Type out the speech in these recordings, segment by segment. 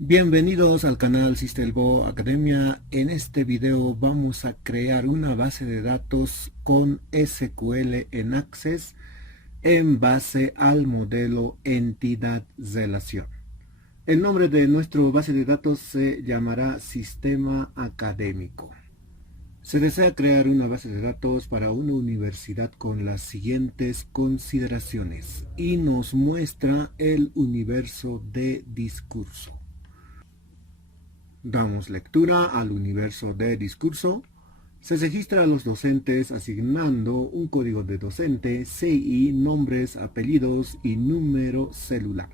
Bienvenidos al canal Sistelbo Academia. En este video vamos a crear una base de datos con SQL en Access en base al modelo entidad relación. El nombre de nuestra base de datos se llamará Sistema Académico. Se desea crear una base de datos para una universidad con las siguientes consideraciones y nos muestra el universo de discurso. Damos lectura al universo de discurso. Se registra a los docentes asignando un código de docente, CI, nombres, apellidos y número celular.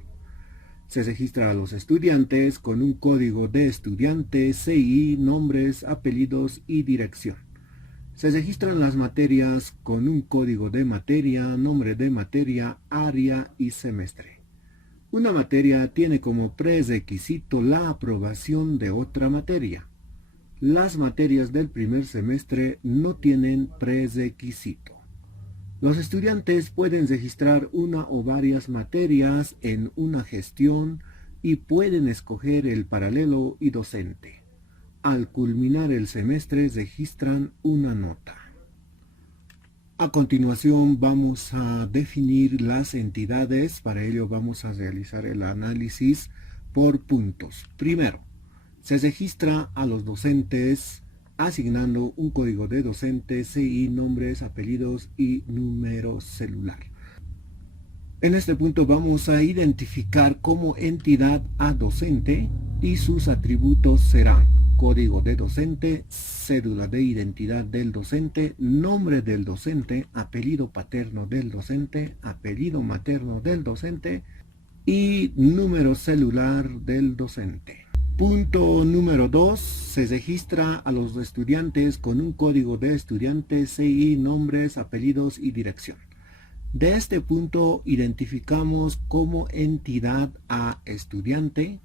Se registra a los estudiantes con un código de estudiante, CI, nombres, apellidos y dirección. Se registran las materias con un código de materia, nombre de materia, área y semestre. Una materia tiene como prerequisito la aprobación de otra materia. Las materias del primer semestre no tienen prerequisito. Los estudiantes pueden registrar una o varias materias en una gestión y pueden escoger el paralelo y docente. Al culminar el semestre registran una nota. A continuación vamos a definir las entidades. Para ello vamos a realizar el análisis por puntos. Primero, se registra a los docentes asignando un código de docente, CI, nombres, apellidos y número celular. En este punto vamos a identificar como entidad a docente y sus atributos serán código de docente, cédula de identidad del docente, nombre del docente, apellido paterno del docente, apellido materno del docente y número celular del docente. Punto número 2. Se registra a los estudiantes con un código de estudiante, CI, nombres, apellidos y dirección. De este punto identificamos como entidad a estudiante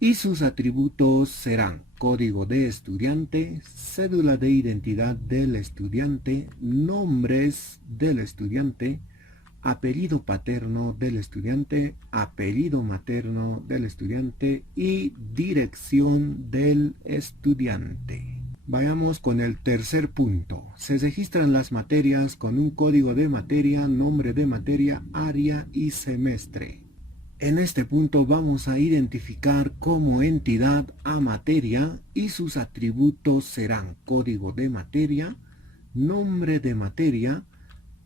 y sus atributos serán código de estudiante, cédula de identidad del estudiante, nombres del estudiante, apellido paterno del estudiante, apellido materno del estudiante y dirección del estudiante. Vayamos con el tercer punto. Se registran las materias con un código de materia, nombre de materia, área y semestre. En este punto vamos a identificar como entidad a materia y sus atributos serán código de materia, nombre de materia,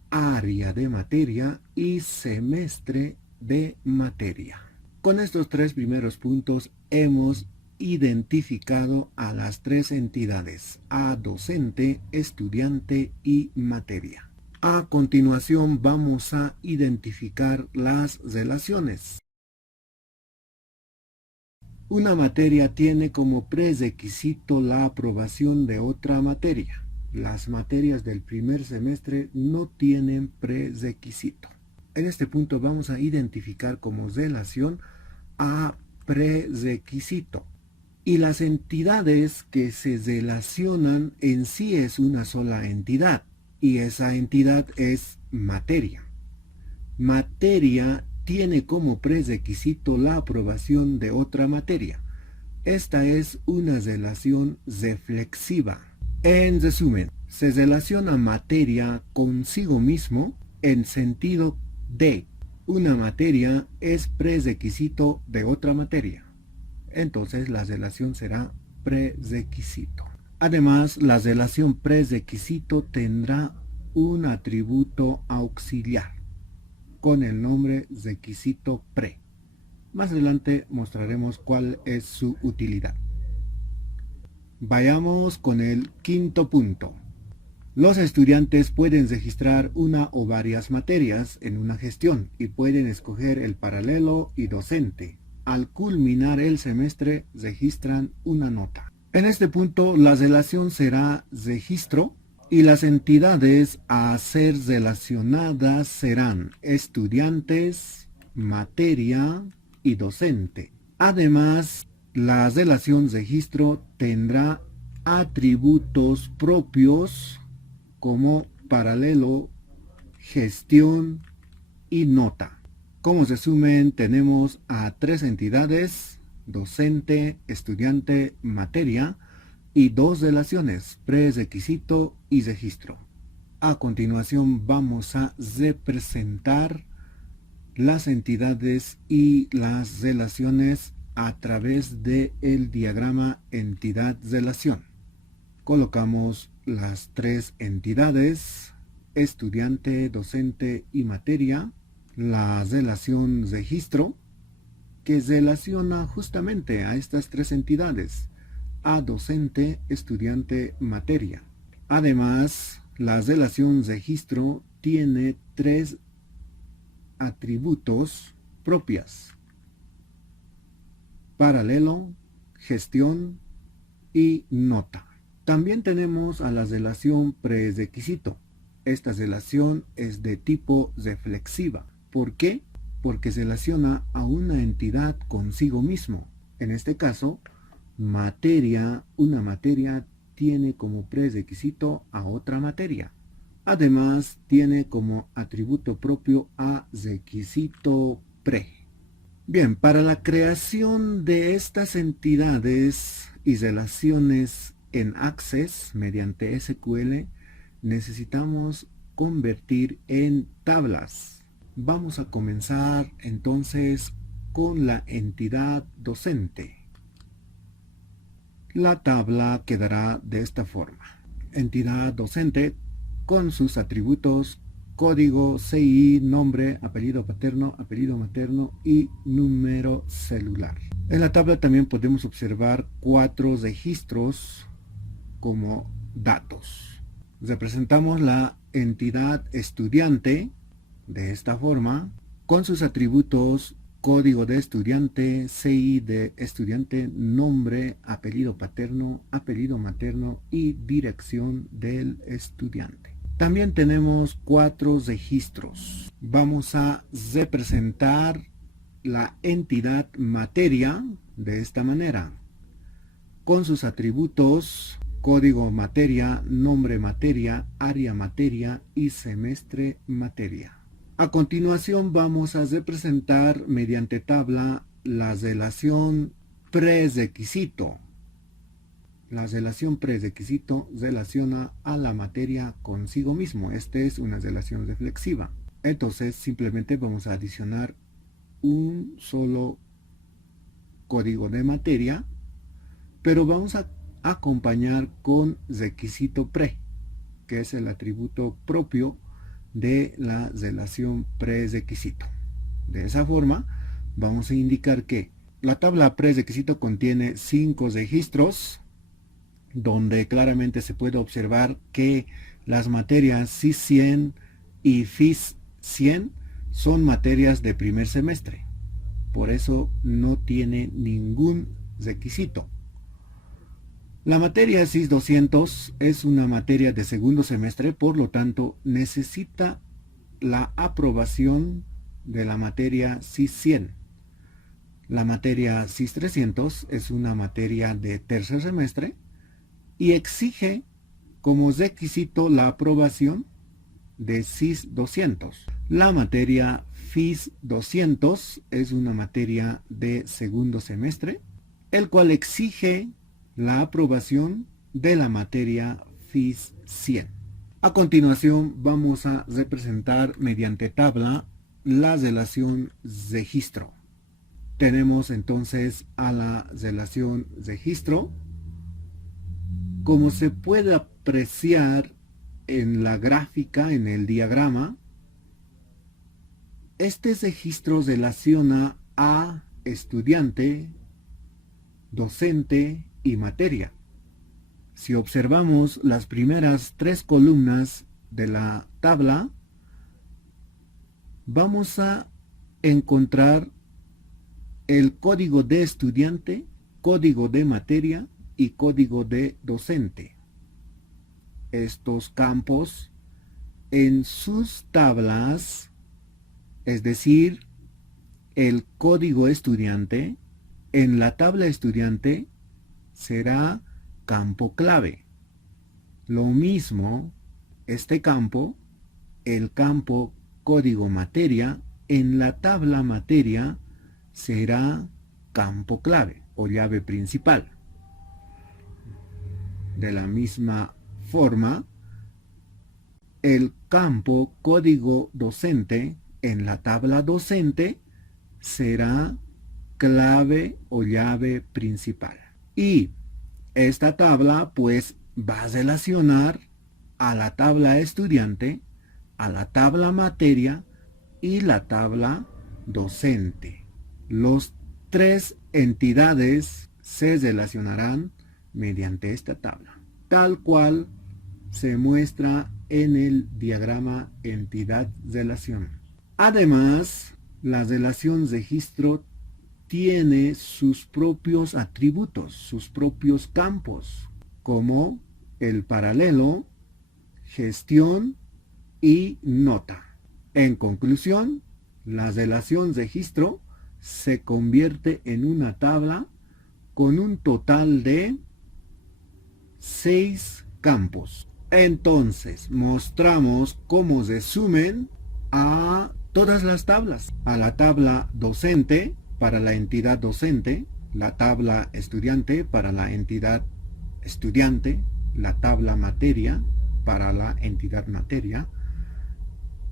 área de materia y semestre de materia. Con estos tres primeros puntos hemos identificado a las tres entidades, a docente, estudiante y materia. A continuación vamos a identificar las relaciones. Una materia tiene como prerequisito la aprobación de otra materia. Las materias del primer semestre no tienen prerequisito. En este punto vamos a identificar como relación a prerequisito. Y las entidades que se relacionan en sí es una sola entidad. Y esa entidad es materia. Materia tiene como prerequisito la aprobación de otra materia. Esta es una relación reflexiva. En resumen, se relaciona materia consigo mismo en sentido de una materia es prerequisito de otra materia. Entonces la relación será prerequisito. Además, la relación prerequisito tendrá un atributo auxiliar con el nombre requisito pre. Más adelante mostraremos cuál es su utilidad. Vayamos con el quinto punto. Los estudiantes pueden registrar una o varias materias en una gestión y pueden escoger el paralelo y docente. Al culminar el semestre registran una nota. En este punto la relación será registro y las entidades a ser relacionadas serán estudiantes, materia y docente. Además, la relación registro tendrá atributos propios como paralelo, gestión y nota. Como resumen, tenemos a tres entidades, docente, estudiante, materia y dos relaciones, prerequisito y registro. A continuación vamos a representar las entidades y las relaciones a través del diagrama entidad-relación. Colocamos las tres entidades, estudiante, docente y materia, la relación registro, que relaciona justamente a estas tres entidades, a docente, estudiante, materia. Además, la relación registro tiene tres atributos propias: paralelo, gestión y nota. También tenemos a la relación prerequisito. Esta relación es de tipo reflexiva. ¿Por qué? Porque relaciona a una entidad consigo mismo. En este caso, materia, una materia tiene como prerequisito a otra materia. Además, tiene como atributo propio a requisito pre. Bien, para la creación de estas entidades y relaciones en Access mediante SQL, necesitamos convertir en tablas. Vamos a comenzar entonces con la entidad docente. La tabla quedará de esta forma: entidad docente con sus atributos código, CI, nombre, apellido paterno, apellido materno y número celular. En la tabla también podemos observar 4 registros como datos. Representamos la entidad estudiante de esta forma, con sus atributos código de estudiante, CI de estudiante, nombre, apellido paterno, apellido materno y dirección del estudiante. También tenemos 4 registros. Vamos a representar la entidad materia de esta manera, con sus atributos código materia, nombre materia, área materia y semestre materia. A continuación vamos a representar mediante tabla la relación prerequisito. La relación prerequisito relaciona a la materia consigo mismo. Esta es una relación reflexiva. Entonces simplemente vamos a adicionar un solo código de materia, pero vamos a acompañar con requisito pre, que es el atributo propio de la relación prerequisito. De esa forma vamos a indicar que la tabla prerequisito contiene 5 registros, donde claramente se puede observar que las materias CIS 100 y FIS 100 son materias de primer semestre. Por eso no tiene ningún requisito. La materia CIS 200 es una materia de segundo semestre, por lo tanto necesita la aprobación de la materia CIS 100. La materia CIS 300 es una materia de tercer semestre y exige como requisito la aprobación de CIS 200. La materia FIS 200 es una materia de segundo semestre, el cual exige la aprobación de la materia FIS 100. A continuación vamos a representar mediante tabla la relación registro. Tenemos entonces a la relación registro. Como se puede apreciar en la gráfica, en el diagrama, este registro relaciona a estudiante, docente y materia. Si observamos las primeras 3 columnas de la tabla, vamos a encontrar el código de estudiante, código de materia y código de docente. Estos campos en sus tablas, es decir, el código estudiante en la tabla estudiante será campo clave. Lo mismo, este campo, el campo código materia, en la tabla materia será campo clave. o llave principal. De la misma forma, el campo código docente en la tabla docente será clave o llave principal. Y esta tabla pues va a relacionar a la tabla estudiante, a la tabla materia y la tabla docente. Los tres entidades se relacionarán mediante esta tabla, tal cual se muestra en el diagrama entidad-relación. Además, la relación registro tiene sus propios atributos, sus propios campos, como el paralelo, gestión y nota. En conclusión, la relación registro se convierte en una tabla con un total de 6 campos. Entonces, mostramos cómo resumen a todas las tablas. A la tabla docente para la entidad docente, la tabla estudiante para la entidad estudiante, la tabla materia para la entidad materia,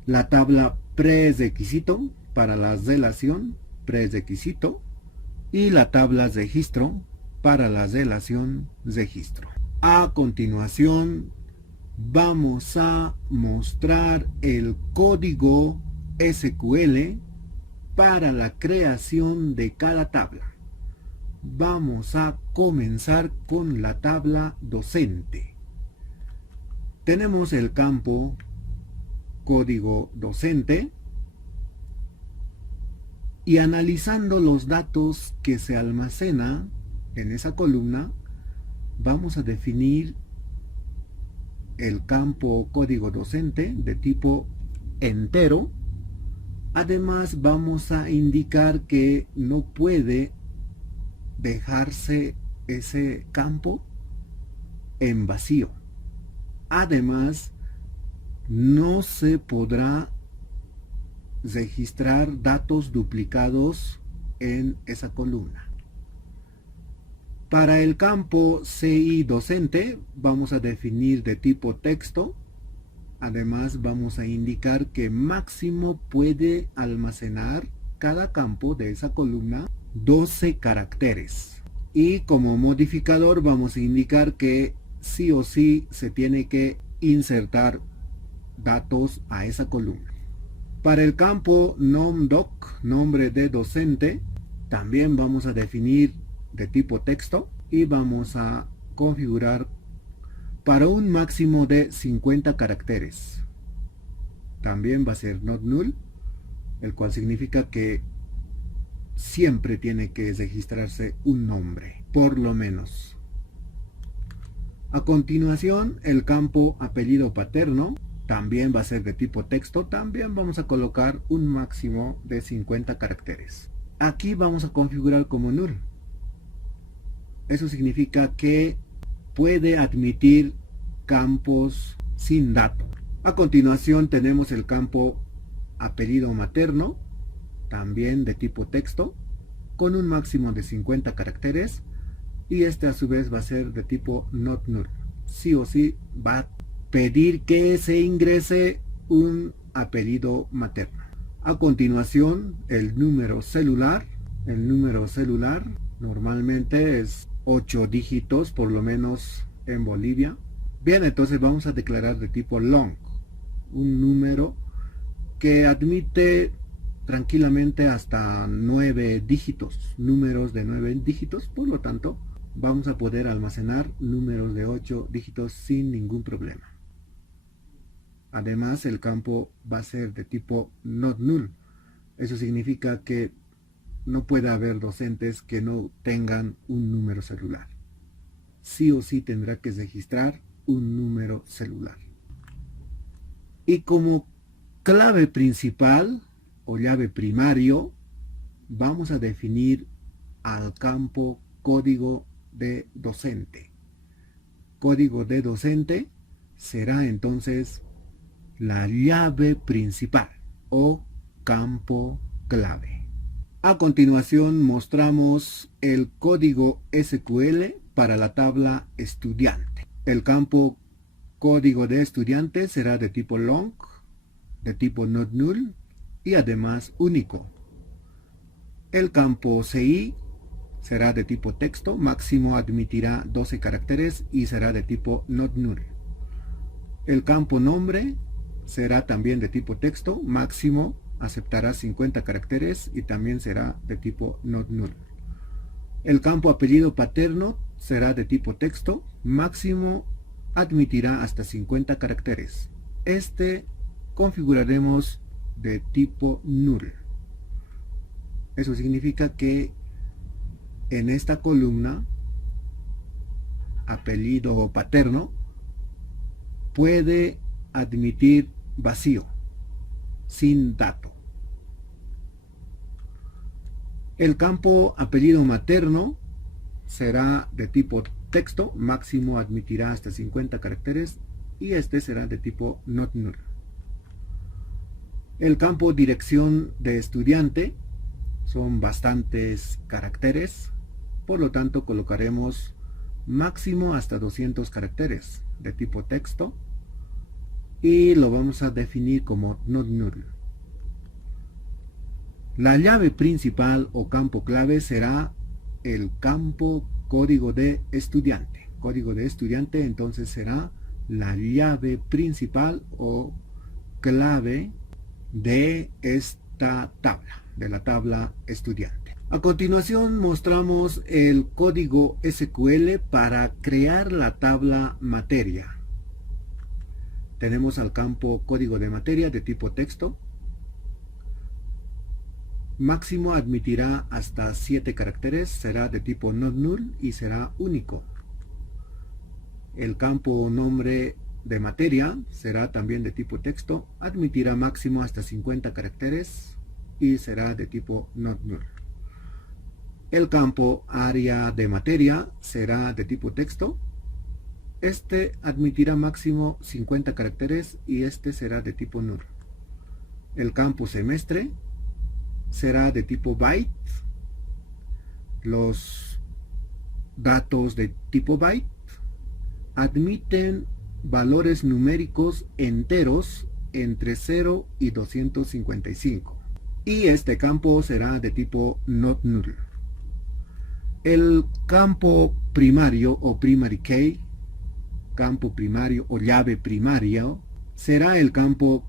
la tabla prerequisito para la relación prerequisito y la tabla registro para la relación registro. A continuación vamos a mostrar el código SQL para la creación de cada tabla. Vamos a comenzar con la tabla docente. Tenemos el campo código docente y analizando los datos que se almacenan en esa columna, vamos a definir el campo código docente de tipo entero. Además, vamos a indicar que no puede dejarse ese campo en vacío. Además, no se podrá registrar datos duplicados en esa columna. Para el campo CI docente vamos a definir de tipo texto. Además vamos a indicar que máximo puede almacenar cada campo de esa columna 12 caracteres. Y como modificador vamos a indicar que sí o sí se tiene que insertar datos a esa columna. Para el campo nomdoc, nombre de docente, también vamos a definir de tipo texto y vamos a configurar para un máximo de 50 caracteres. También va a ser not null, el cual significa que siempre tiene que registrarse un nombre, por lo menos. A continuación, el campo apellido paterno también va a ser de tipo texto. También vamos a colocar un máximo de 50 caracteres. Aquí vamos a configurar como null. Eso significa que puede admitir campos sin dato. A continuación tenemos el campo apellido materno, también de tipo texto, con un máximo de 50 caracteres, y este a su vez va a ser de tipo not null. Sí o sí va a pedir que se ingrese un apellido materno. A continuación, el número celular. El número celular normalmente es 8 dígitos, por lo menos en Bolivia. Bien, entonces vamos a declarar de tipo long, un número que admite tranquilamente hasta 9 dígitos, números de 9 dígitos, por lo tanto vamos a poder almacenar números de 8 dígitos sin ningún problema. Además, el campo va a ser de tipo not null. Eso significa que no puede haber docentes que no tengan un número celular. Sí o sí tendrá que registrar un número celular. Y como clave principal o llave primario, vamos a definir al campo código de docente. Código de docente será entonces la llave principal o campo clave. A continuación mostramos el código SQL para la tabla estudiante. El campo código de estudiante será de tipo long, de tipo not null y además único. El campo CI será de tipo texto, máximo admitirá 12 caracteres y será de tipo not null. El campo nombre será también de tipo texto, máximo aceptará 50 caracteres y también será de tipo not null. El campo apellido paterno será de tipo texto, máximo admitirá hasta 50 caracteres. Este configuraremos de tipo null. Eso significa que en esta columna apellido paterno puede admitir vacío, sin dato. El campo apellido materno será de tipo texto, máximo admitirá hasta 50 caracteres y este será de tipo not null. El campo dirección de estudiante son bastantes caracteres, por lo tanto colocaremos máximo hasta 200 caracteres de tipo texto y lo vamos a definir como not null. La llave principal o campo clave será el campo código de estudiante. Código de estudiante entonces será la llave principal o clave de esta tabla, de la tabla estudiante. A continuación mostramos el código SQL para crear la tabla materia. Tenemos al campo código de materia de tipo texto. Máximo admitirá hasta 7 caracteres, será de tipo not null y será único. El campo nombre de materia será también de tipo texto, admitirá máximo hasta 50 caracteres y será de tipo not null. El campo área de materia será de tipo texto, este admitirá máximo 50 caracteres y este será de tipo null. El campo semestre será de tipo byte. Los datos de tipo byte admiten valores numéricos enteros entre 0 y 255. Y este campo será de tipo not null. El campo primario o primary key, campo primario o llave primaria, será el campo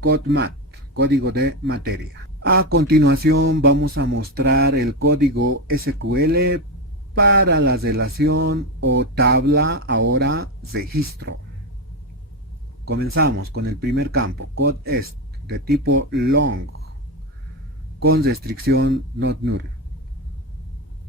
CODMAT, código de materia. A continuación vamos a mostrar el código SQL para la relación o tabla, ahora registro. Comenzamos con el primer campo, CODEST, de tipo long, con restricción not null.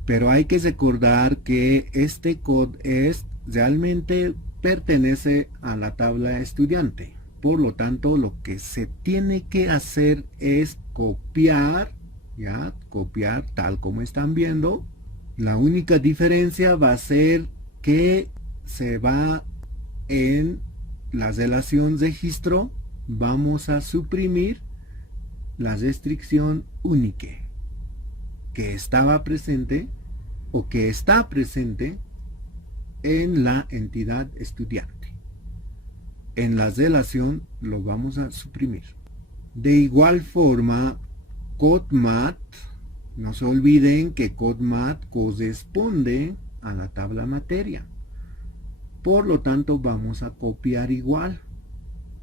Pero hay que recordar que este CODEST realmente pertenece a la tabla estudiante. Por lo tanto, lo que se tiene que hacer es copiar, ¿ya? Copiar tal como están viendo. La única diferencia va a ser que se va en la relación registro, vamos a suprimir la restricción única que estaba presente o que está presente en la entidad estudiante. En la relación lo vamos a suprimir. De igual forma, CODMAT, no se olviden que CODMAT corresponde a la tabla materia. Por lo tanto, vamos a copiar igual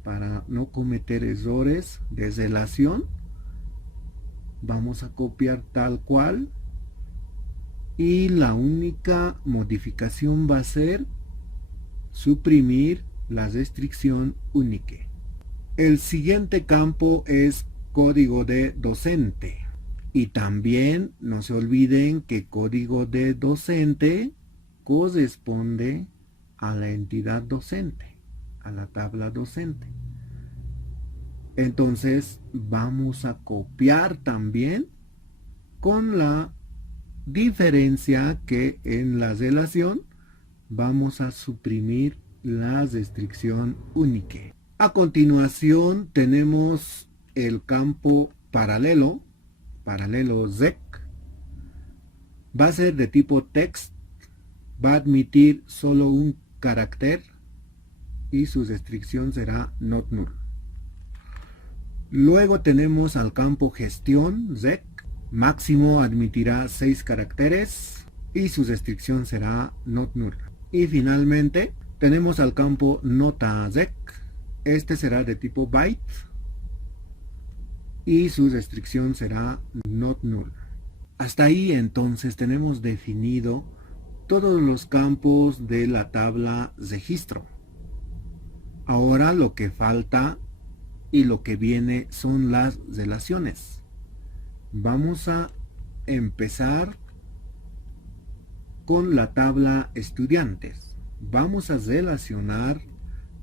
para no cometer errores de relación. Vamos a copiar tal cual y la única modificación va a ser suprimir la restricción única. El siguiente campo es código de docente y también no se olviden que código de docente corresponde a la entidad docente, a la tabla docente. Entonces vamos a copiar también con la diferencia que en la relación vamos a suprimir la restricción única. A continuación tenemos el campo paralelo paralelo ZEC, va a ser de tipo text, va a admitir solo un carácter y su restricción será not null. Luego tenemos al campo gestión ZEC, máximo admitirá 6 caracteres y su restricción será not null. Y finalmente tenemos al campo nota ZEC, este será de tipo byte y su restricción será not null. Hasta ahí entonces tenemos definido todos los campos de la tabla registro. Ahora lo que falta y lo que viene son las relaciones. Vamos a empezar con la tabla estudiantes. Vamos a relacionar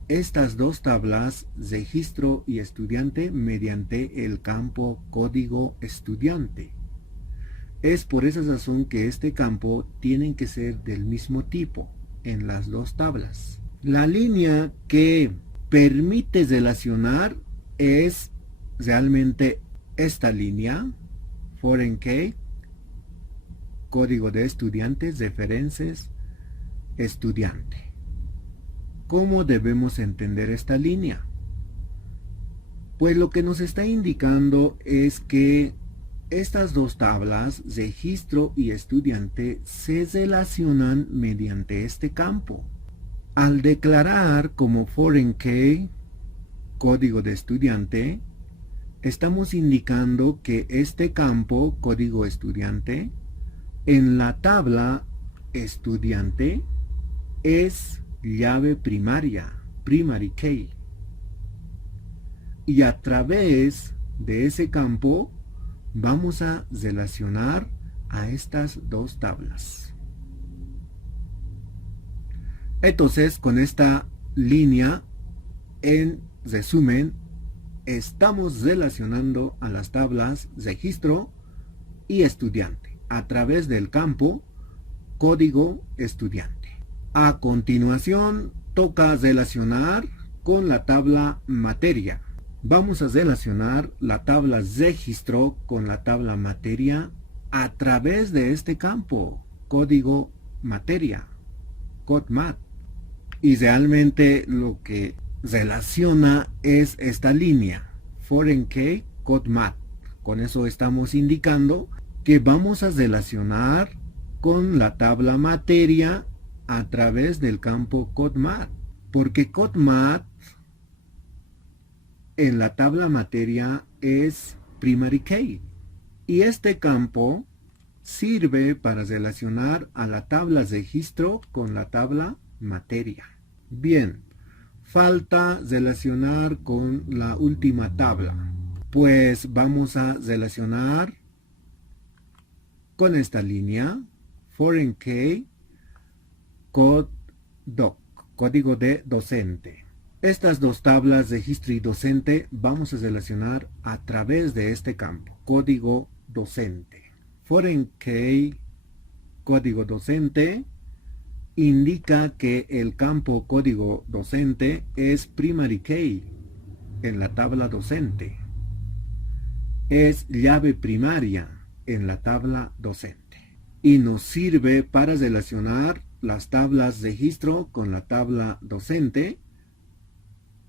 estas dos tablas, registro y estudiante, mediante el campo código estudiante. Es por esa razón que este campo tiene que ser del mismo tipo en las dos tablas. La línea que permite relacionar es realmente esta línea, foreign key, código de estudiantes, referencias, estudiante. ¿Cómo debemos entender esta línea? Pues lo que nos está indicando es que estas dos tablas, registro y estudiante, se relacionan mediante este campo. Al declarar como foreign key, código de estudiante, estamos indicando que este campo, código estudiante, en la tabla estudiante es llave primaria, primary key. Y a través de ese campo vamos a relacionar a estas dos tablas. Entonces, con esta línea, en resumen, estamos relacionando a las tablas registro y estudiante a través del campo código estudiante. A continuación, toca relacionar con la tabla materia. Vamos a relacionar la tabla registro con la tabla materia a través de este campo, código materia, CodeMat. Y realmente lo que relaciona es esta línea, foreign key, CodeMat. Con eso estamos indicando que vamos a relacionar con la tabla materia a través del campo CodeMat, porque CodeMat en la tabla materia es primary key y este campo sirve para relacionar a la tabla registro con la tabla materia. Bien, falta relacionar con la última tabla, pues vamos a relacionar con esta línea, foreign key, CodeDoc, código de docente. Estas dos tablas, registro y docente, vamos a relacionar a través de este campo, código docente. Foreign key, código docente, indica que el campo código docente es primary key en la tabla docente. Es llave primaria en la tabla docente. Y nos sirve para relacionar las tablas registro con la tabla docente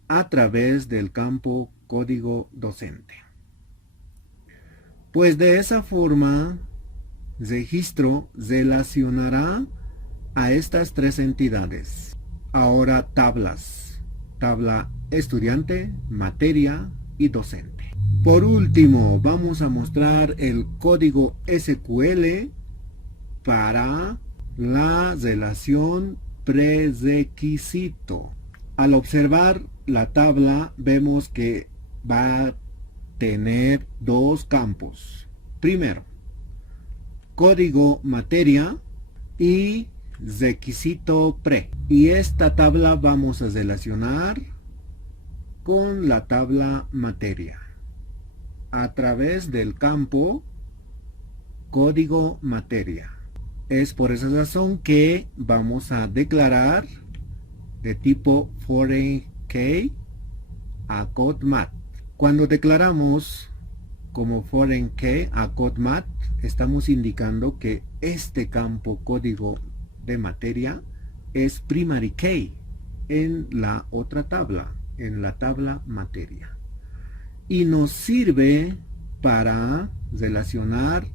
a través del campo código docente. Pues de esa forma, registro relacionará a estas tres entidades. Ahora tablas, tabla estudiante, materia y docente. Por último, vamos a mostrar el código SQL para la relación prerequisito. Al observar la tabla vemos que va a tener dos campos. Primero, código materia y requisito pre. Y esta tabla vamos a relacionar con la tabla materia a través del campo código materia. Es por esa razón que vamos a declarar de tipo foreign key a CodeMat. Cuando declaramos como foreign key a CodeMath, estamos indicando que este campo código de materia es primary key en la otra tabla, en la tabla materia. Y nos sirve para relacionar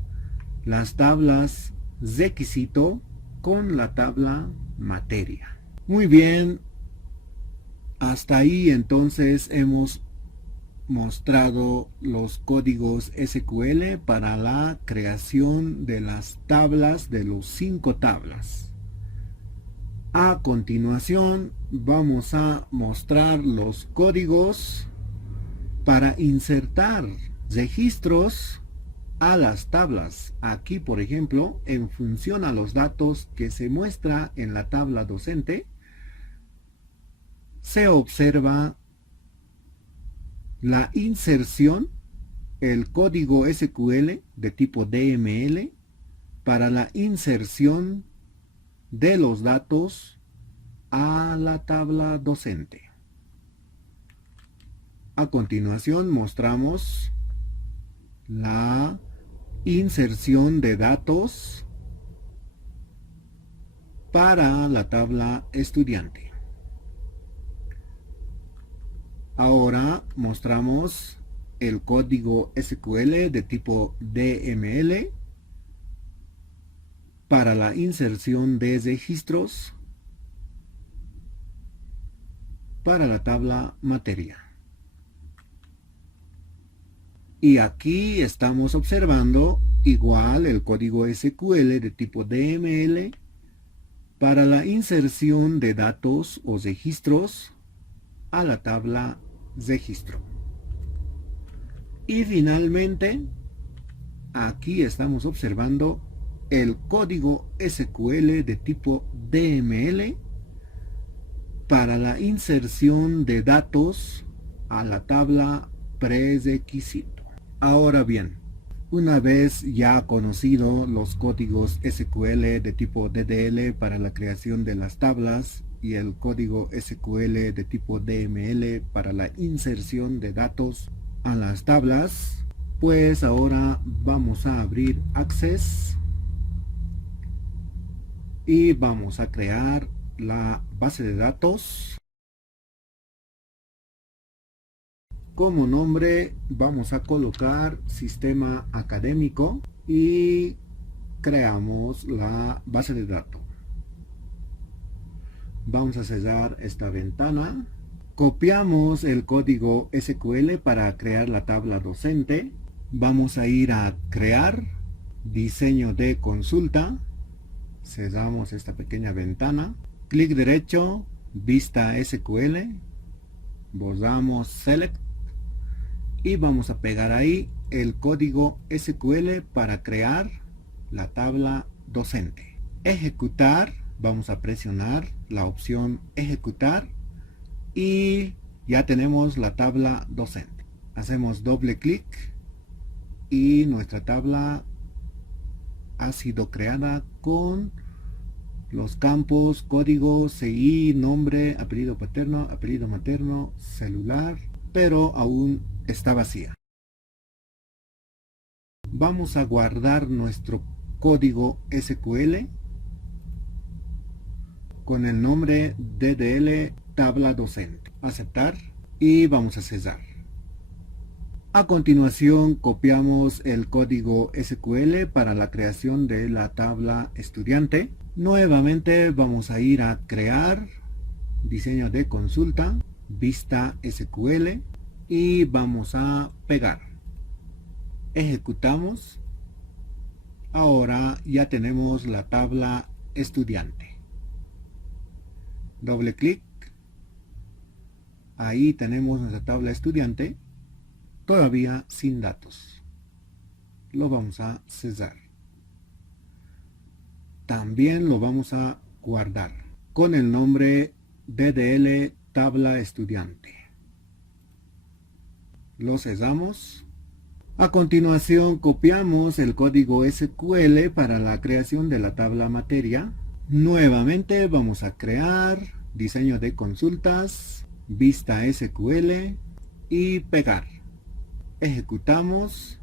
las tablas requisito con la tabla materia. Muy bien, hasta ahí entonces hemos mostrado los códigos SQL para la creación de las tablas de los 5 tablas. A continuación vamos a mostrar los códigos para insertar registros a las tablas. Aquí, por ejemplo, en función a los datos que se muestra en la tabla docente, se observa la inserción, el código SQL de tipo DML para la inserción de los datos a la tabla docente. A continuación mostramos la inserción de datos para la tabla estudiante. Ahora mostramos el código SQL de tipo DML para la inserción de registros para la tabla materia. Y aquí estamos observando igual el código SQL de tipo DML para la inserción de datos o registros a la tabla registro. Y finalmente, aquí estamos observando el código SQL de tipo DML para la inserción de datos a la tabla prerequisito. Ahora bien, una vez ya conocido los códigos SQL de tipo DDL para la creación de las tablas y el código SQL de tipo DML para la inserción de datos a las tablas, pues ahora vamos a abrir Access y vamos a crear la base de datos. Como nombre vamos a colocar sistema académico y creamos la base de datos. Vamos a cerrar esta ventana. Copiamos el código SQL para crear la tabla docente. Vamos a ir a crear, diseño de consulta. Cerramos esta pequeña ventana. Clic derecho, vista SQL. Borramos select. Y vamos a pegar ahí el código SQL para crear la tabla docente. Ejecutar. Vamos a presionar la opción ejecutar y ya tenemos la tabla docente. Hacemos doble clic y nuestra tabla ha sido creada con los campos, código, CI, nombre, apellido paterno, apellido materno, celular, pero aún está vacía. Vamos a guardar nuestro código SQL con el nombre DDL tabla docente. Aceptar y vamos a cerrar. A continuación copiamos el código SQL para la creación de la tabla estudiante. Nuevamente vamos a ir a crear, diseño de consulta, vista SQL y vamos a pegar. Ejecutamos. Ahora ya tenemos la tabla estudiante. Doble clic. Ahí tenemos nuestra tabla estudiante. Todavía sin datos. Lo vamos a cerrar. También lo vamos a guardar con el nombre DDL tabla estudiante. Lo cerramos. A continuación copiamos el código SQL para la creación de la tabla materia. Nuevamente vamos a crear, diseño de consultas, vista SQL y pegar. Ejecutamos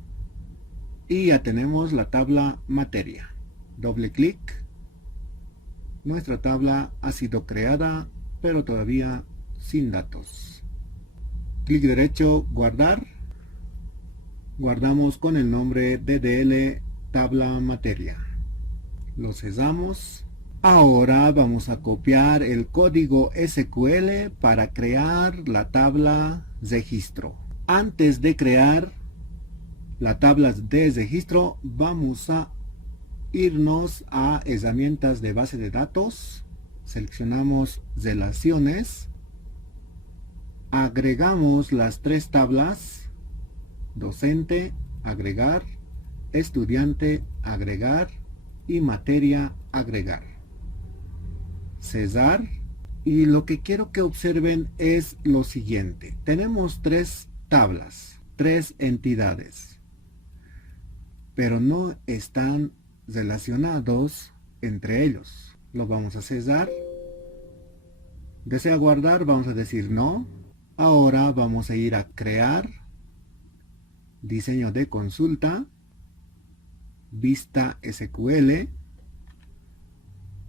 Y ya tenemos la tabla materia. Doble clic. Nuestra tabla ha sido creada, pero todavía sin datos. Clic derecho, guardar. Guardamos con el nombre DDL tabla materia. Lo cesamos. Ahora vamos a copiar el código SQL para crear la tabla registro. Antes de crear la tabla de registro, vamos a irnos a herramientas de base de datos. Seleccionamos relaciones. Agregamos las tres tablas: docente, agregar, estudiante, agregar y materia, agregar. Cesar. Y lo que quiero que observen es lo siguiente. Tenemos tres tablas, tres entidades, pero no están relacionados entre ellos. Lo vamos a cesar. ¿Desea guardar? Vamos a decir no. Ahora vamos a ir a crear, diseño de consulta, vista SQL,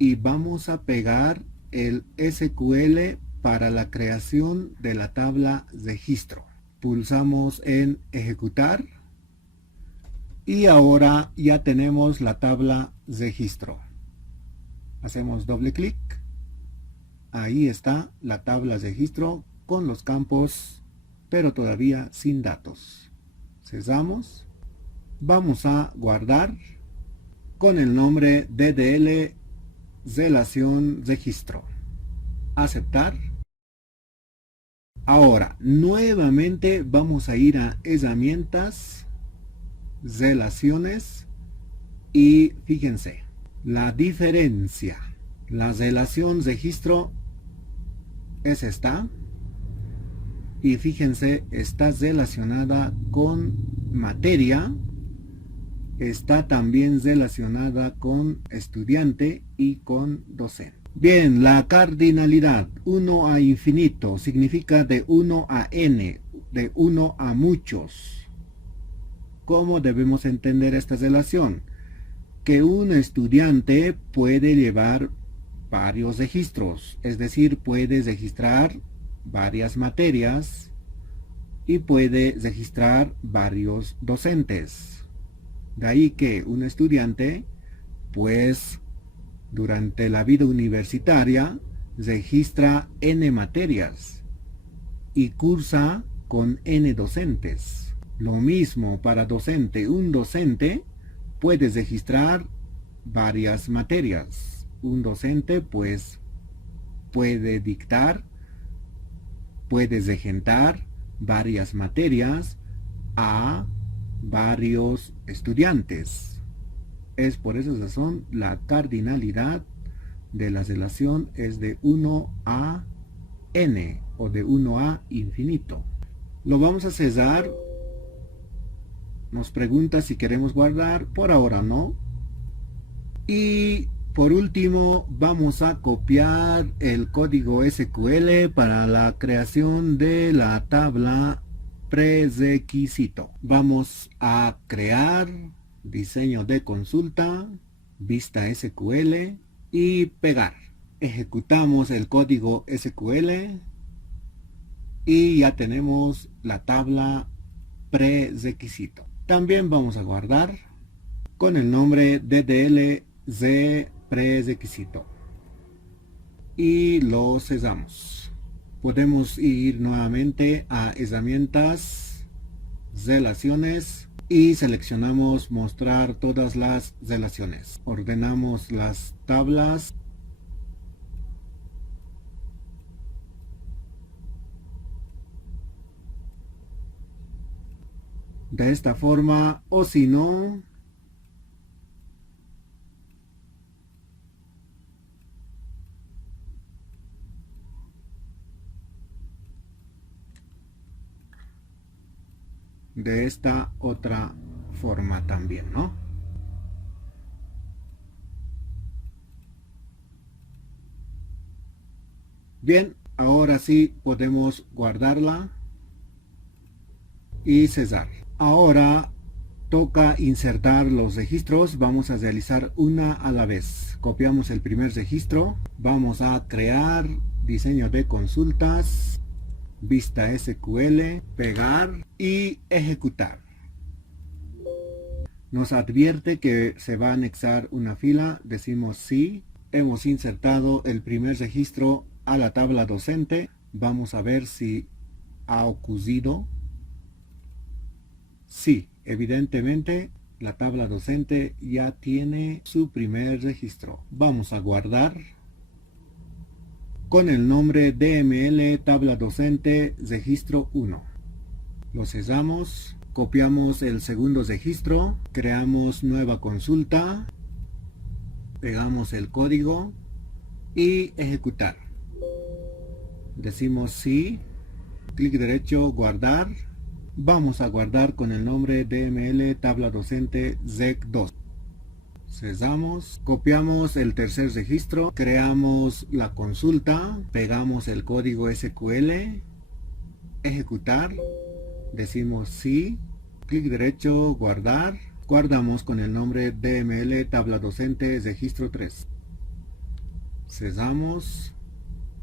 y vamos a pegar el SQL para la creación de la tabla registro. Pulsamos en ejecutar y ahora ya tenemos la tabla registro. Hacemos doble clic. Ahí está la tabla registro con los campos, pero todavía sin datos. Cesamos. Vamos a guardar con el nombre DDL relación registro. Aceptar. Ahora nuevamente vamos a ir a herramientas, relaciones, y fíjense la diferencia. La relación registro es esta, y fíjense, está relacionada con materia, está también relacionada con estudiante y con docente. Bien, la cardinalidad 1 a infinito significa de 1 a n, de 1 a muchos. ¿Cómo debemos entender esta relación? Que un estudiante puede llevar varios registros, es decir, puede registrar varias materias y puede registrar varios docentes. De ahí que un estudiante, pues, durante la vida universitaria, registra n materias y cursa con n docentes. Lo mismo para docente. Un docente puede registrar varias materias. Un docente, pues, puede dictar, puede regentar varias materias a varios estudiantes. Es por esa razón la cardinalidad de la relación es de 1 a n o de 1 a infinito. Lo vamos a cesar. Nos pregunta si queremos guardar. Por ahora no. Y por último vamos a copiar el código SQL para la creación de la tabla prerequisito. Vamos a crear diseño de consulta, vista SQL y pegar. Ejecutamos el código SQL y ya tenemos la tabla prerequisito. También vamos a guardar con el nombre DDL prerequisito y lo cesamos. Podemos ir nuevamente a herramientas, relaciones, y seleccionamos mostrar todas las relaciones. Ordenamos las tablas. De esta forma, o si no, de esta otra forma también, ¿no? Bien, ahora sí podemos guardarla y cesar. Ahora Toca insertar los registros, vamos a realizar una a la vez. Copiamos el primer registro, vamos a crear diseño de consultas, vista SQL, pegar y ejecutar. Nos advierte que se va a anexar una fila, decimos sí. Hemos insertado el primer registro a la tabla docente. Vamos a ver si ha ocurrido. Sí, evidentemente la tabla docente ya tiene su primer registro. Vamos a guardar con el nombre DML tabla docente registro 1. Lo cerramos. Copiamos el segundo registro, creamos nueva consulta, pegamos el código y ejecutar. Decimos sí, clic derecho, guardar. Vamos a guardar con el nombre DML tabla docente reg2. Cerramos, copiamos el tercer registro, creamos la consulta, pegamos el código SQL, ejecutar. Decimos sí, clic derecho, guardar, guardamos con el nombre DML tabla docente registro 3. Cerramos,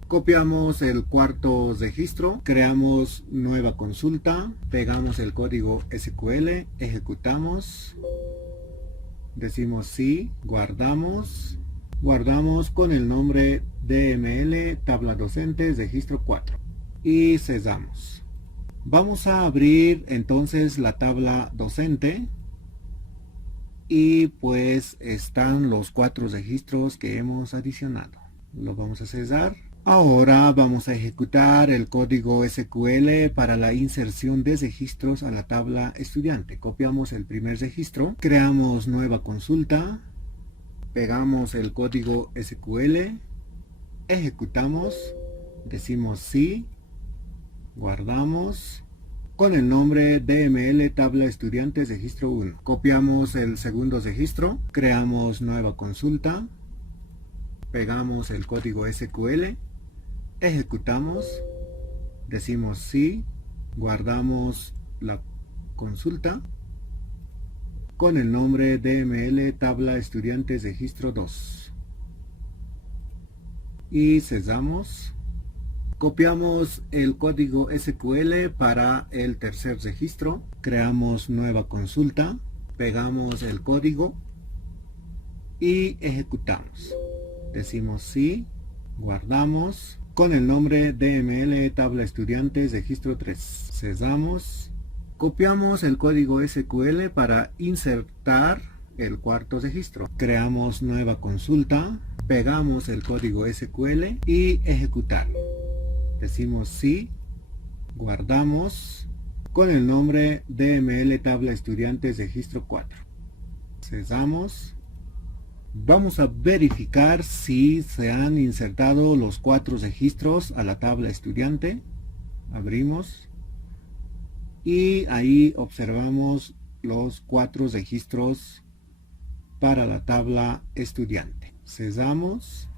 copiamos el cuarto registro, creamos nueva consulta, pegamos el código SQL, ejecutamos, decimos sí, guardamos, guardamos con el nombre DML tabla docente registro 4 y cerramos. Vamos a abrir entonces la tabla docente y pues están los 4 registros que hemos adicionado. Lo vamos a cerrar. Ahora vamos a ejecutar el código SQL para la inserción de registros a la tabla estudiante. Copiamos el primer registro, creamos nueva consulta, pegamos el código SQL, ejecutamos, decimos sí, guardamos con el nombre DML tabla estudiante registro 1. Copiamos el segundo registro, creamos nueva consulta, pegamos el código SQL, ejecutamos, decimos sí, guardamos la consulta con el nombre DML tabla estudiante registro 2 y cerramos. Copiamos el código SQL para el tercer registro, creamos nueva consulta, pegamos el código y ejecutamos. Decimos sí, guardamos con el nombre DML tabla estudiante registro 3. Cerramos, copiamos el código SQL para insertar el cuarto registro, creamos nueva consulta, pegamos el código SQL y ejecutar. Decimos sí, guardamos con el nombre DML tabla estudiantes registro 4. Cerramos. Vamos a verificar si se han insertado los 4 registros a la tabla estudiante. Abrimos y ahí observamos los 4 registros para la tabla estudiante. Cerramos.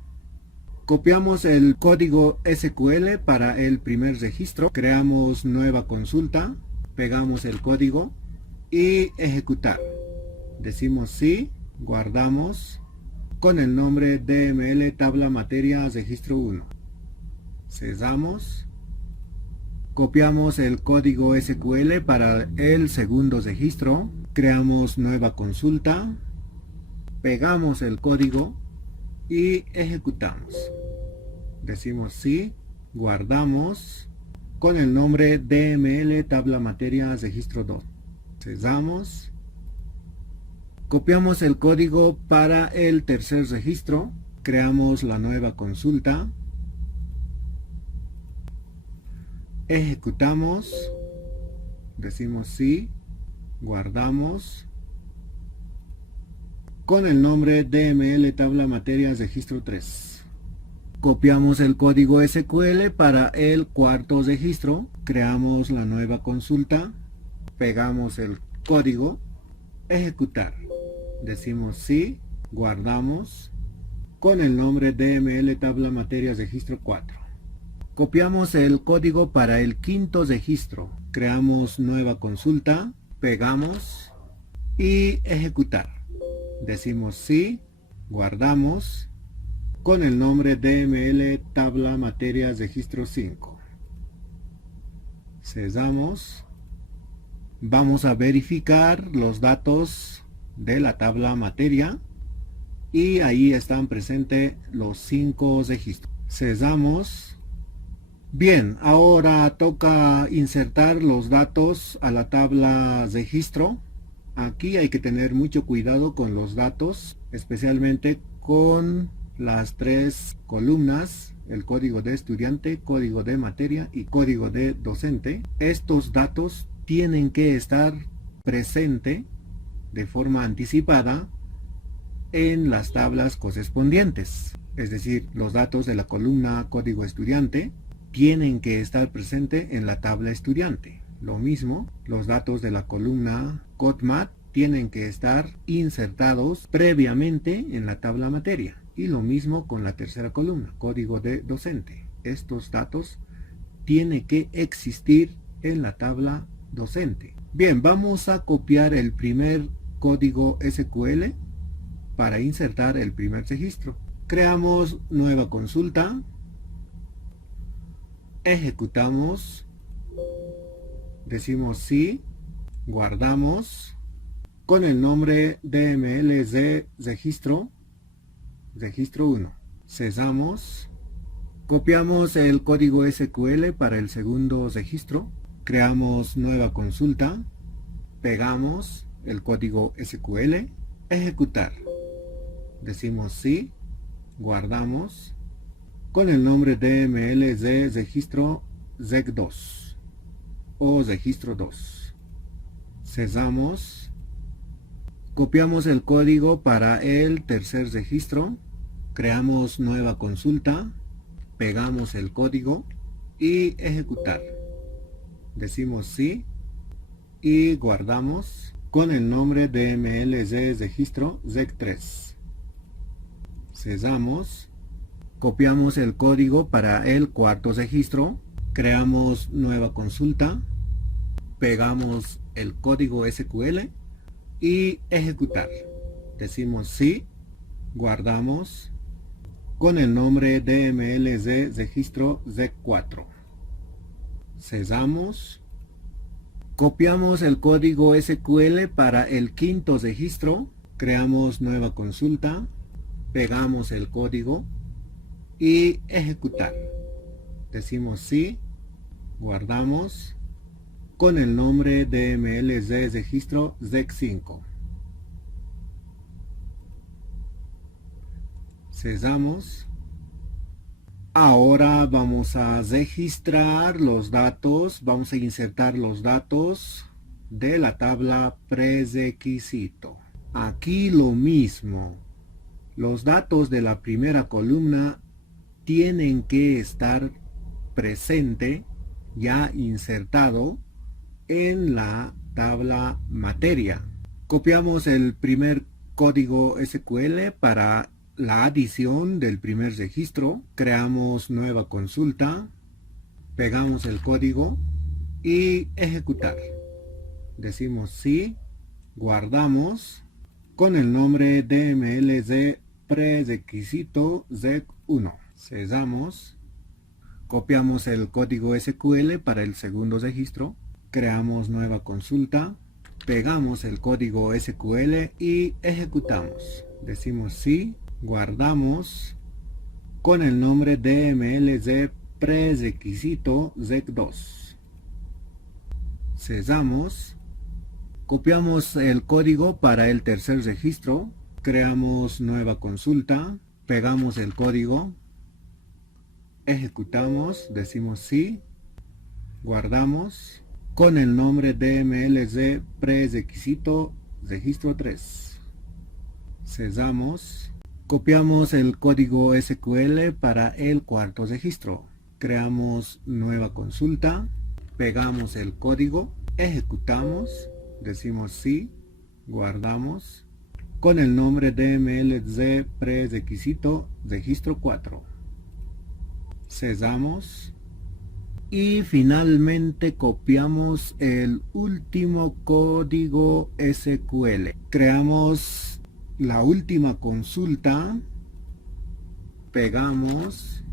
Copiamos el código SQL para el primer registro, creamos nueva consulta, pegamos el código y ejecutar. Decimos sí, guardamos con el nombre DML tabla materia registro 1. Cerramos. Copiamos el código SQL para el segundo registro, creamos nueva consulta, pegamos el código y ejecutamos. Decimos sí, guardamos con el nombre DML tabla materia registro 2. Cerramos. Copiamos el código para el tercer registro, creamos la nueva consulta, ejecutamos, decimos sí, guardamos con el nombre DML tabla materia registro 3. Copiamos el código SQL para el cuarto registro, creamos la nueva consulta, pegamos el código, ejecutar. Decimos sí, guardamos con el nombre DML tabla materia registro 4. Copiamos el código para el quinto registro, creamos nueva consulta, pegamos, y ejecutar. Decimos sí, guardamos con el nombre DML tabla materias registro 5. Cesamos. Vamos a verificar los datos de la tabla materia y ahí están presentes los 5 registros. Cesamos. Bien, ahora toca insertar los datos a la tabla registro. Aquí hay que tener mucho cuidado con los datos, especialmente con las 3 columnas, el código de estudiante, código de materia y código de docente. Estos datos tienen que estar presentes de forma anticipada en las tablas correspondientes. Es decir, los datos de la columna código estudiante tienen que estar presentes en la tabla estudiante. Lo mismo, los datos de la columna CODMAT tienen que estar insertados previamente en la tabla materia. Y lo mismo con la tercera columna, código de docente. Estos datos tienen que existir en la tabla docente. Bien, vamos a copiar el primer código SQL para insertar el primer registro. Creamos nueva consulta. Ejecutamos. Decimos sí. Guardamos. Con el nombre DML de registro 1. Cesamos. Copiamos el código SQL para el segundo registro. Creamos nueva consulta. Pegamos el código SQL. Ejecutar. Decimos sí. Guardamos. Con el nombre DML de registro REG2 o registro 2. Cesamos. Copiamos el código para el tercer registro. Creamos nueva consulta. Pegamos el código y ejecutar. Decimos sí y guardamos con el nombre DML de registro REG3. Cesamos. Copiamos el código para el cuarto registro. Creamos nueva consulta. Pegamos el código SQL y ejecutar. Decimos sí. Guardamos con el nombre DML de registro REG4. Cesamos. Copiamos el código SQL para el quinto registro. Creamos nueva consulta. Pegamos el código y ejecutar. Decimos sí. Guardamos con el nombre DML de registro REG5. Cesamos. Ahora vamos a registrar los datos, vamos a insertar los datos de la tabla prerequisito. Aquí lo mismo. Los datos de la primera columna tienen que estar presente, ya insertado en la tabla materia. Copiamos el primer código SQL para la adición del primer registro. Creamos nueva consulta. Pegamos el código y ejecutar. Decimos sí. Guardamos con el nombre DML de prerequisito REG1. Cesamos. Copiamos el código SQL para el segundo registro. Creamos nueva consulta. Pegamos el código SQL y ejecutamos. Decimos sí. Guardamos con el nombre DML de prerequisito REG2. Cesamos. Copiamos el código para el tercer registro. Creamos nueva consulta. Pegamos el código. Ejecutamos. Decimos sí. Guardamos con el nombre DML de prerequisito registro 3. Cesamos. Copiamos el código SQL para el cuarto registro. Creamos nueva consulta. Pegamos el código. Ejecutamos. Decimos sí. Guardamos con el nombre DML de prerequisito registro 4. Cesamos. Y finalmente copiamos el último código SQL. Creamos la última consulta, pegamos,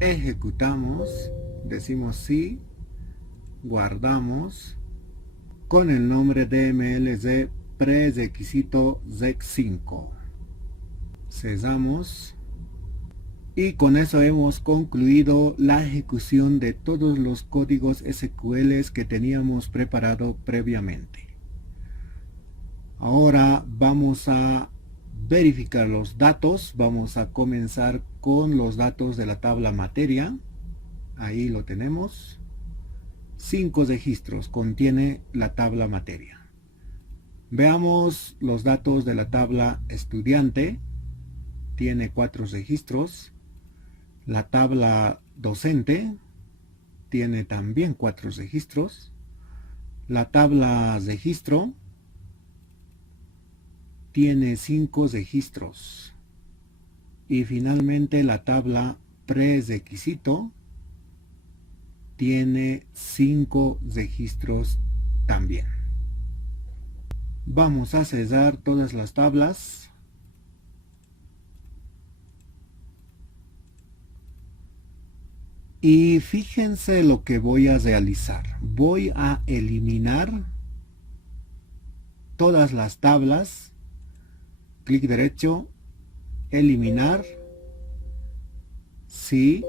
ejecutamos, decimos sí, guardamos con el nombre DMLZ prerequisito ZEC5. Cesamos. Y con eso hemos concluido la ejecución de todos los códigos SQL que teníamos preparado previamente. Ahora vamos a verificar los datos. Vamos a comenzar con los datos de la tabla materia. Ahí lo tenemos. 5 registros contiene la tabla materia. Veamos los datos de la tabla estudiante. Tiene 4 registros. La tabla docente tiene también 4 registros. La tabla registro tiene 5 registros. Y finalmente la tabla prerequisito tiene 5 registros también. Vamos a cesar todas las tablas. Y fíjense lo que voy a realizar. Voy a eliminar todas las tablas. Clic derecho, eliminar. Sí.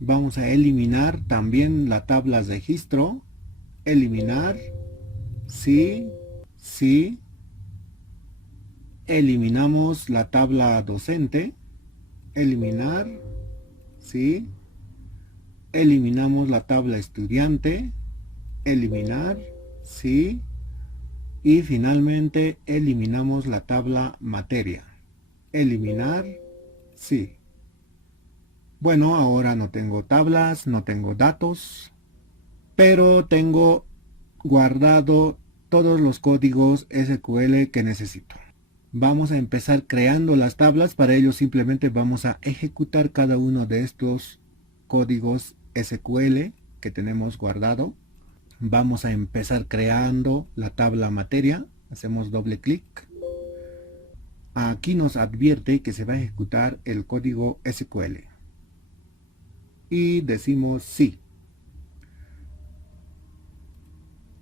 Vamos a eliminar también la tabla registro. Eliminar. Sí. Sí. Eliminamos la tabla docente. Eliminar. Sí. Eliminamos la tabla estudiante. Eliminar. Sí. Y finalmente eliminamos la tabla materia. Eliminar. Sí. Bueno, ahora no tengo tablas, no tengo datos, pero tengo guardado todos los códigos SQL que necesito. Vamos a empezar creando las tablas. Para ello simplemente vamos a ejecutar cada uno de estos códigos SQL que tenemos guardado. Vamos a empezar creando la tabla materia. Hacemos doble clic. Aquí nos advierte que se va a ejecutar el código SQL. Y decimos sí.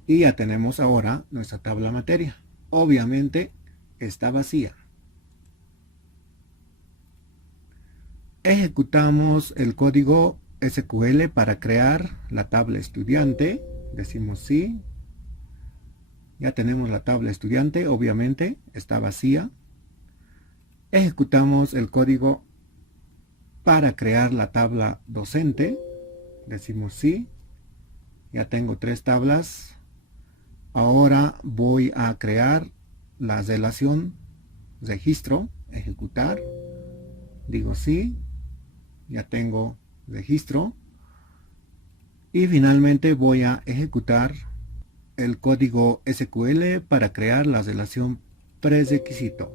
Y ya tenemos ahora nuestra tabla materia. Obviamente está vacía. Ejecutamos el código SQL para crear la tabla estudiante. Decimos sí. Ya tenemos la tabla estudiante, obviamente está vacía. Ejecutamos el código para crear la tabla docente. Decimos sí. Ya tengo 3 tablas. Ahora voy a crear la relación registro, ejecutar. Digo sí. Ya tengo registro. Y finalmente voy a ejecutar el código SQL para crear la relación prerequisito.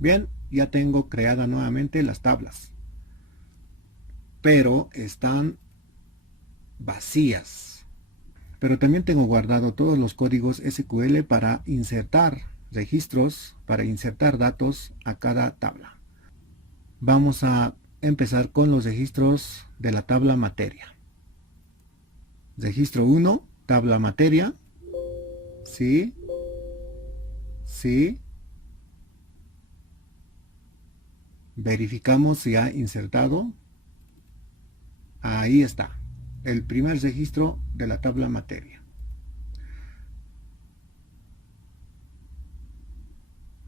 Bien, ya tengo creada nuevamente las tablas, pero están vacías. Pero también tengo guardado todos los códigos SQL para insertar registros, para insertar datos a cada tabla. Vamos a empezar con los registros de la tabla materia. Registro 1, tabla materia. Sí. Sí. Verificamos si ha insertado. Ahí está. El primer registro de la tabla materia.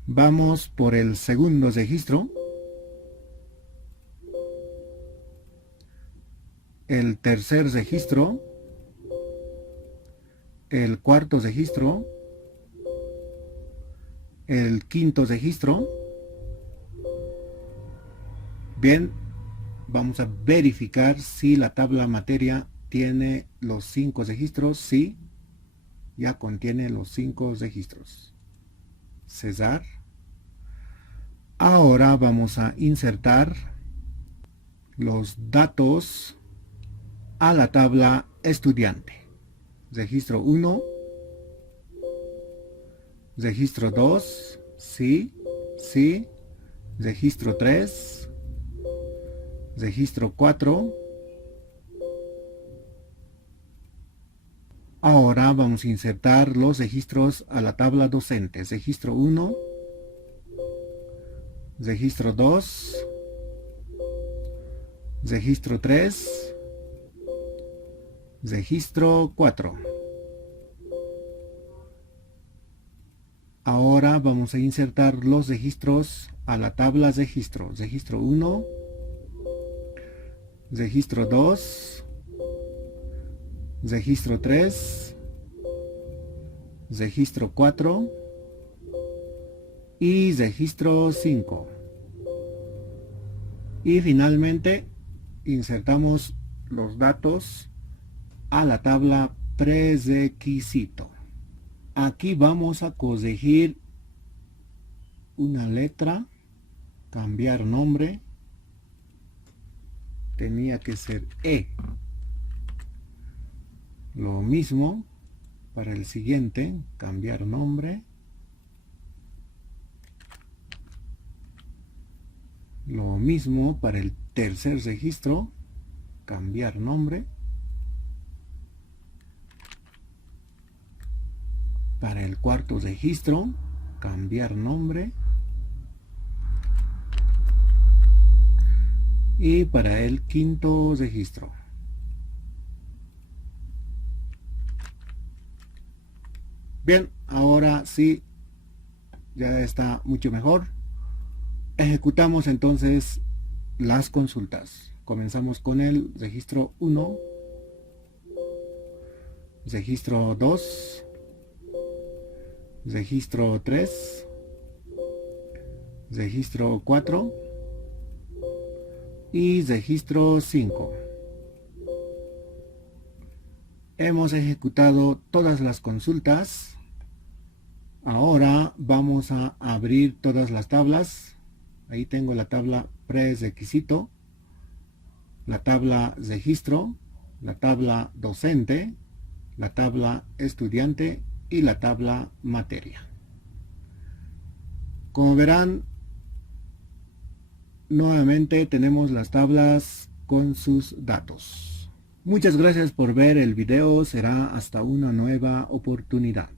Vamos por el segundo registro. El tercer registro. El cuarto registro. El quinto registro. Bien, vamos a verificar si la tabla materia tiene los 5 registros. Sí, ya contiene los 5 registros. Cesar. Ahora vamos a insertar los datos a la tabla estudiante. Registro 1, registro 2, sí, sí, registro 3, registro 4. Ahora vamos a insertar los registros a la tabla docente. Registro 1, registro 2, registro 3, registro 4. Ahora vamos a insertar los registros a la tabla registro. Registro 1, registro 2, registro 3, registro 4 y registro 5. Y finalmente insertamos los datos a la tabla prerequisito. Aquí vamos a corregir una letra, cambiar nombre, tenía que ser E. Lo mismo para el siguiente, cambiar nombre. Lo mismo para el tercer registro, cambiar nombre. Para el cuarto registro, cambiar nombre. Y para el quinto registro. Bien, ahora sí, ya está mucho mejor. Ejecutamos entonces las consultas. Comenzamos con el registro 1, registro 2, registro 3, registro 4 y registro 5. Hemos ejecutado todas las consultas. Ahora vamos a abrir todas las tablas. Ahí tengo la tabla prerequisito, la tabla registro, la tabla docente, la tabla estudiante y la tabla materia. Como verán, nuevamente tenemos las tablas con sus datos. Muchas gracias por ver el video. Será hasta una nueva oportunidad.